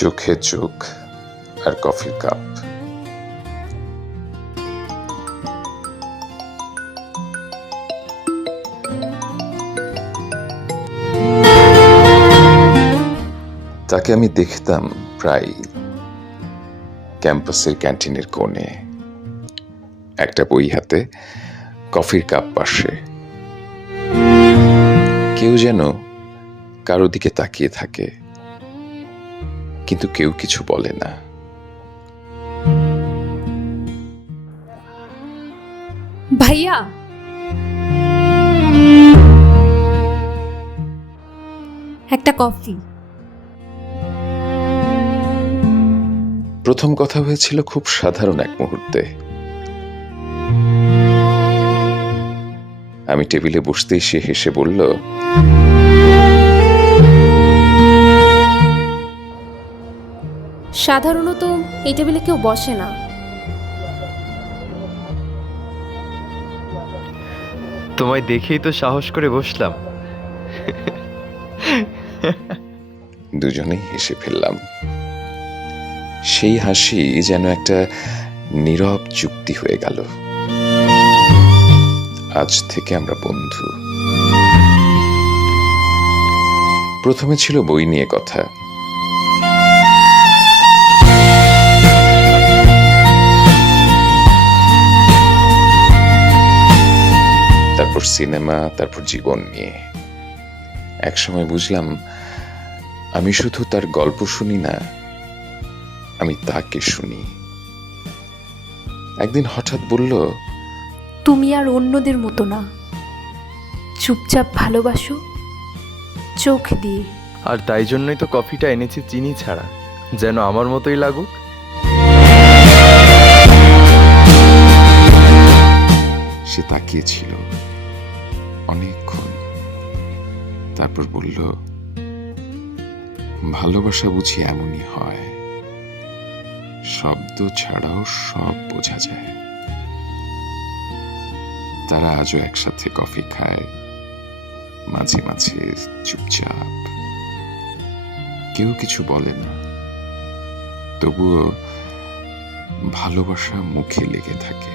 চোখে চোখ আর কফির কাপ। তাকে আমি দেখতাম প্রায় ক্যাম্পাসের ক্যান্টিনের কোণে, একটা বই হাতে, কফির কাপ পাশে। কেউ যেন কারো দিকে তাকিয়ে থাকে, কিন্তু কেউ কিছু বলে না। ভাইয়া, একটা কফি। প্রথম কথা হয়েছিল খুব সাধারণ এক মুহূর্তে। আমি টেবিলে বসতেই সে হেসে বলল, সাধারণত এই টেবিলে কেউ বসে না। তোমায় দেখেই তো সাহস করে বসলাম। দুজনেই হেসে ফেললাম। সেই হাসি যেন একটা নীরব চুক্তি হয়ে গেল। আজ থেকে আমরা বন্ধু। প্রথমে ছিল বই নিয়ে কথা, তারপর সিনেমা, তারপর জীবন নিয়ে। একসময় বুঝলাম আমি শুধু তার গল্প শুনি না, আমি তাকে শুনি। একদিন হঠাৎ বলল, তুমি আর অন্যদের মতো না, চুপচাপ ভালোবাসো চোখ দিয়ে। আর তাই জন্যই তো কফিটা এনেছি চিনি ছাড়া, যেন আমার মতোই লাগুক। সে তাকিয়েছিল অনেকক্ষণ, তারপর বলল, ভালোবাসা বুঝি এমনই হয়, শব্দ ছাড়াও সব বোঝা যায়। তারা আজও একসাথে কফি খায়, মাঝে মাঝে চুপচাপ, কেউ কিছু বলে না, তবুও ভালোবাসা মুখে লেগে থাকে।